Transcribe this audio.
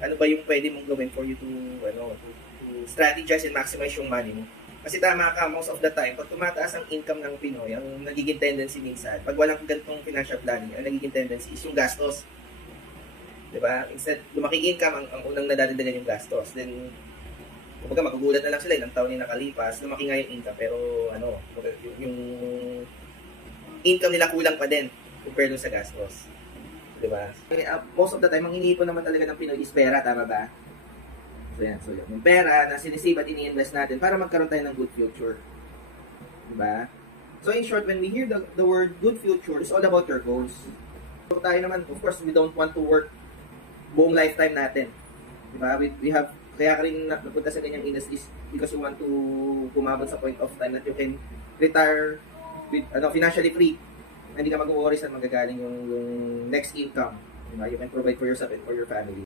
ano ba yung pwede mong gawin for you to, to strategize and maximize yung money mo. Kasi tama ka, most of the time, pag tumataas ang income ng Pinoy, ang nagiging tendency minsan, pag walang ganitong financial planning, ang nagiging tendency is yung gastos. Diba? Instead, lumaki income, ang unang nadadagdagan yung gastos. Then, kumbaga magugulat na lang sila, ilang taon yung nakalipas, lumaki nga yung income, pero yung income nila kulang pa din compared sa gastos. Diba? Most of the time, ang iniipon naman talaga ng Pinoy is pera, tama ba? So yan. Yung pera na sinisave at ini-invest natin para magkaroon tayo ng good future. Diba? So in short, when we hear the word good future, it's all about your goals. So tayo naman, of course, we don't want to work buong lifetime natin. Diba? We have, kaya ka rin napunta sa ganyang industries because you want to kumabot sa point of time that you can retire with financially free. Hindi ka mag-worry sa magagaling yung next income. Diba? You can provide for yourself and for your family.